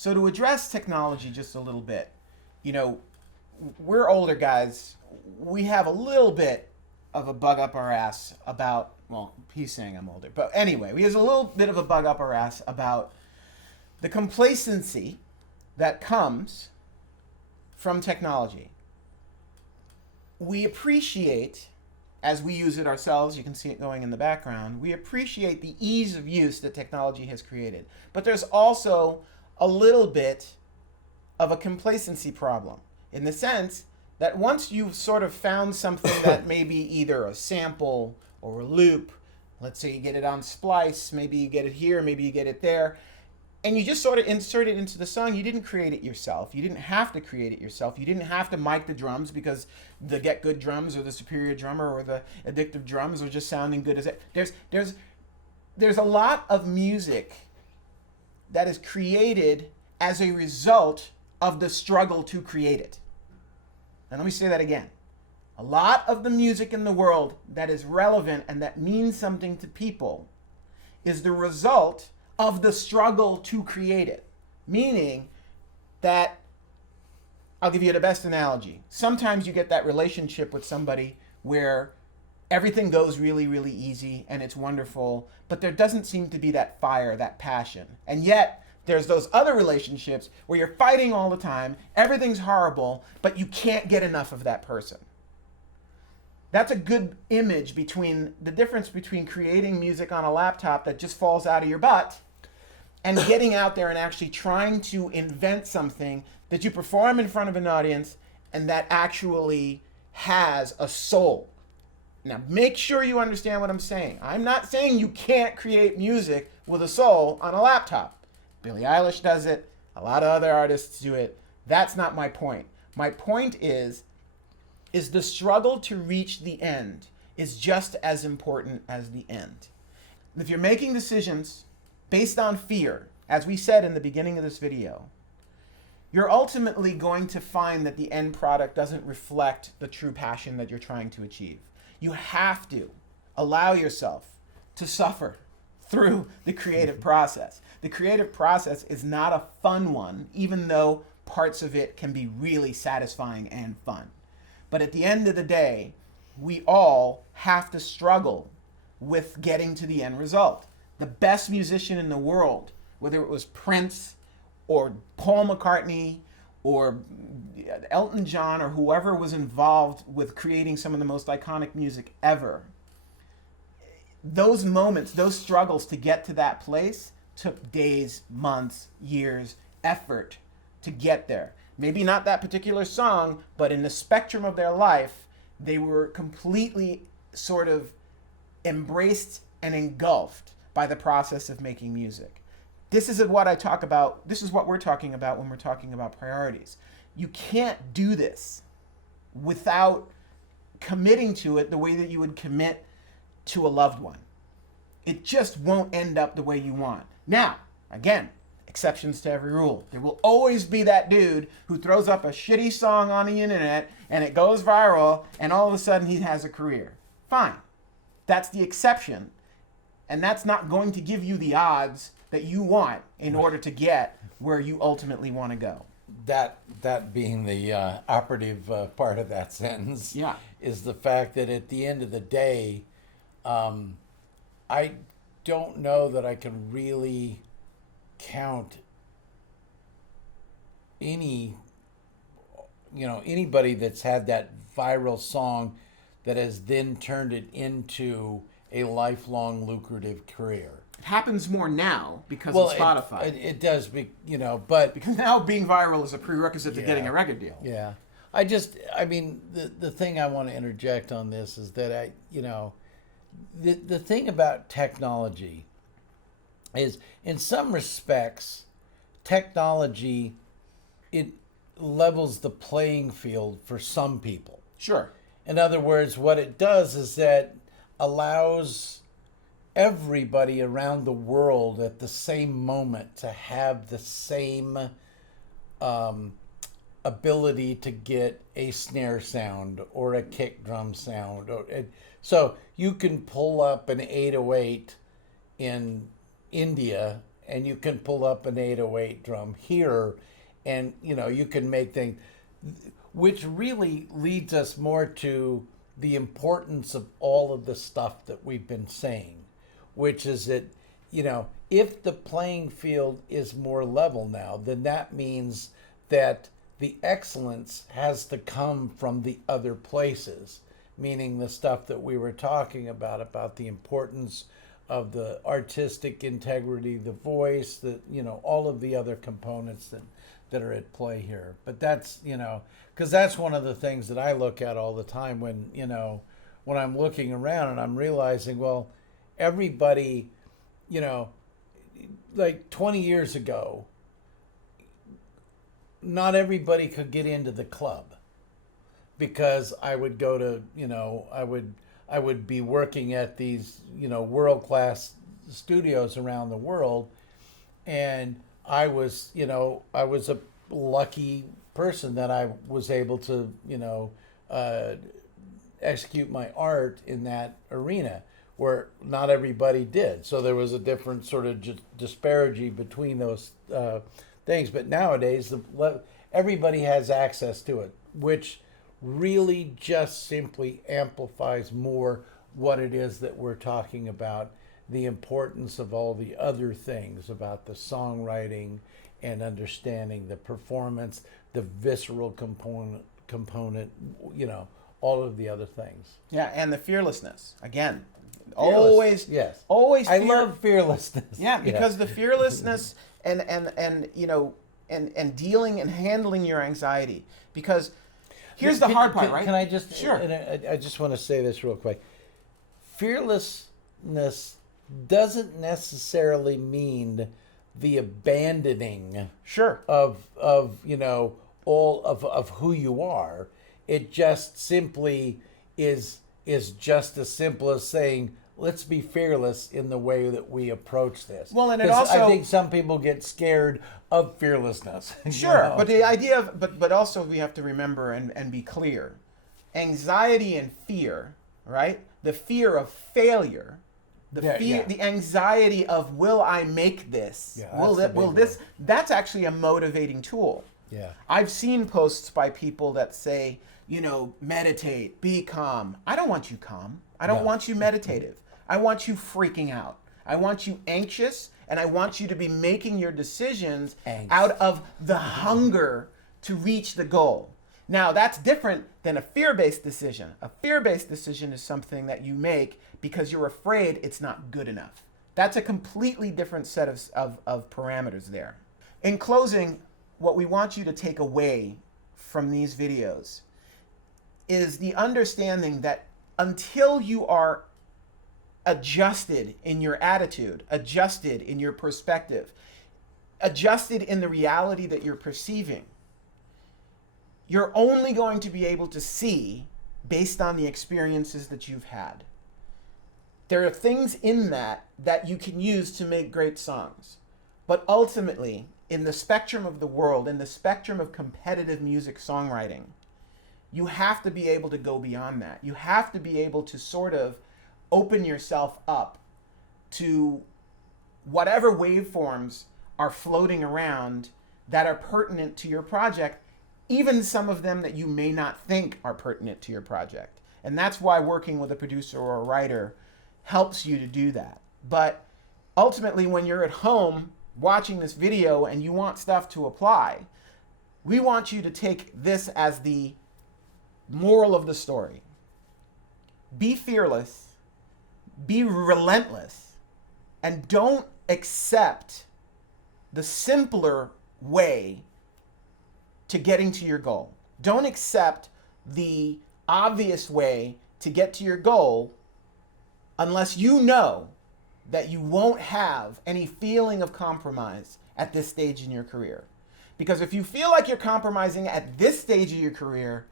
So to address technology just a little bit, you know, we're older guys. We have a little bit of a bug up our ass about, well, he's saying I'm older, but anyway, we have a little bit of a bug up our ass about the complacency that comes from technology. We appreciate, as we use it ourselves, you can see it going in the background, we appreciate the ease of use that technology has created. But there's also a little bit of a complacency problem in the sense that once you've sort of found something that may be either a sample or a loop, let's say you get it on Splice, maybe you get it here, maybe you get it there, and you just sort of insert it into the song. You didn't create it yourself. You didn't have to create it yourself. You didn't have to mic the drums because the Get Good drums or the Superior drummer or the Addictive drums are just sounding good as it. There's a lot of music that is created as a result of the struggle to create it. And let me say that again. A lot of the music in the world that is relevant and that means something to people is the result of the struggle to create it. Meaning that, I'll give you the best analogy. Sometimes you get that relationship with somebody where everything goes really, really easy and it's wonderful, but there doesn't seem to be that fire, that passion. And yet, there's those other relationships where you're fighting all the time, everything's horrible, but you can't get enough of that person. That's a good image between the difference between creating music on a laptop that just falls out of your butt and getting out there and actually trying to invent something that you perform in front of an audience and that actually has a soul. Now, make sure you understand what I'm saying. I'm not saying you can't create music with a soul on a laptop. Billie Eilish does it. A lot of other artists do it. That's not my point. My point is the struggle to reach the end is just as important as the end. If you're making decisions based on fear, as we said in the beginning of this video, you're ultimately going to find that the end product doesn't reflect the true passion that you're trying to achieve. You have to allow yourself to suffer through the creative process. The creative process is not a fun one, even though parts of it can be really satisfying and fun. But at the end of the day, we all have to struggle with getting to the end result. The best musician in the world, whether it was Prince or Paul McCartney or Elton John or whoever was involved with creating some of the most iconic music ever, those moments, those struggles to get to that place took days, months, years, effort to get there. Maybe not that particular song, but in the spectrum of their life, they were completely sort of embraced and engulfed by the process of making music. This is what I talk about. This is what we're talking about when we're talking about priorities. You can't do this without committing to it the way that you would commit to a loved one. It just won't end up the way you want. Now, again, exceptions to every rule. There will always be that dude who throws up a shitty song on the internet and it goes viral and all of a sudden he has a career. Fine. That's the exception. And that's not going to give you the odds that you want in order to get where you ultimately want to go. That being the operative part of that sentence, yeah, is the fact that at the end of the day, I don't know that I can really count anybody that's had that viral song that has then turned it into a lifelong lucrative career. It happens more now because of Spotify. It does, but because now being viral is a prerequisite to getting a record deal. Yeah. The thing I want to interject on this is that the thing about technology is, in some respects, technology, it levels the playing field for some people. Sure. In other words, what it does is that allows everybody around the world at the same moment to have the same ability to get a snare sound or a kick drum sound. So you can pull up an 808 in India and you can pull up an 808 drum here, and you can make things, which really leads us more to the importance of all of the stuff that we've been saying, which is that, if the playing field is more level now, then that means that the excellence has to come from the other places, meaning the stuff that we were talking about the importance of the artistic integrity, the voice, all of the other components that are at play here. But that's, because that's one of the things that I look at all the time when I'm looking around and I'm realizing, well, everybody, like 20 years ago, not everybody could get into the club because I would go to, I would be working at these, world-class studios around the world, and I was a lucky person that I was able to, execute my art in that arena where not everybody did. So there was a different sort of disparity between those things. But nowadays, everybody has access to it, which really just simply amplifies more what it is that we're talking about, the importance of all the other things about the songwriting and understanding the performance, the visceral component, all of the other things. Yeah, and the fearlessness. Again, yes. always I love fearlessness. Yeah, because the fearlessness and dealing and handling your anxiety. Because here's the hard part, right? Can I just Sure. And I just want to say this real quick. Fearlessness doesn't necessarily mean the abandoning Sure. of all of who you are. It just simply is just as simple as saying, let's be fearless in the way that we approach this. Well, and it 'Cause also, I think some people get scared of fearlessness. sure, but the idea of, but also we have to remember and be clear. Anxiety and fear, right? The fear of failure, the anxiety of, will I make this? Yeah, will this? That's actually a motivating tool. Yeah. I've seen posts by people that say, meditate, be calm. I don't want you calm. I don't want you meditative. I want you freaking out. I want you anxious, and I want you to be making your decisions out of the hunger to reach the goal. Now, that's different than a fear-based decision. A fear-based decision is something that you make because you're afraid it's not good enough. That's a completely different set of parameters there. In closing, what we want you to take away from these videos is the understanding that until you are adjusted in your attitude, adjusted in your perspective, adjusted in the reality that you're perceiving, you're only going to be able to see based on the experiences that you've had. There are things in that you can use to make great songs. But ultimately, in the spectrum of the world, in the spectrum of competitive music songwriting, you have to be able to go beyond that. You have to be able to sort of open yourself up to whatever waveforms are floating around that are pertinent to your project, even some of them that you may not think are pertinent to your project. And that's why working with a producer or a writer helps you to do that. But ultimately, when you're at home watching this video and you want stuff to apply, we want you to take this as the moral of the story. Be fearless, be relentless, and don't accept the simpler way to getting to your goal. Don't accept the obvious way to get to your goal unless you know that you won't have any feeling of compromise at this stage in your career. Because if you feel like you're compromising at this stage of your career,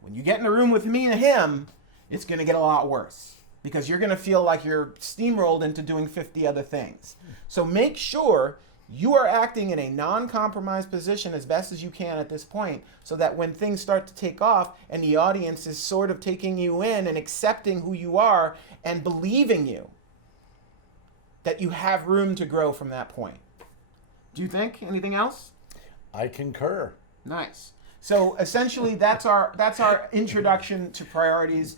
when you get in the room with me and him, it's going to get a lot worse. Because you're going to feel like you're steamrolled into doing 50 other things. So make sure you are acting in a non-compromised position as best as you can at this point, so that when things start to take off and the audience is sort of taking you in and accepting who you are and believing you, that you have room to grow from that point. Do you think anything else? I concur. Nice. So essentially, that's our introduction to priorities.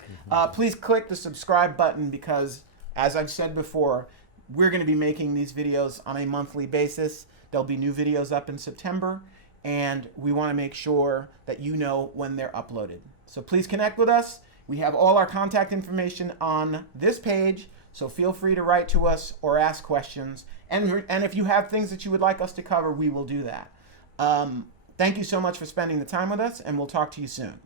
Please click the subscribe button because, as I've said before, we're going to be making these videos on a monthly basis. There'll be new videos up in September, and we want to make sure that you know when they're uploaded. So please connect with us. We have all our contact information on this page, so feel free to write to us or ask questions. And if you have things that you would like us to cover, we will do that. Thank you so much for spending the time with us, and we'll talk to you soon.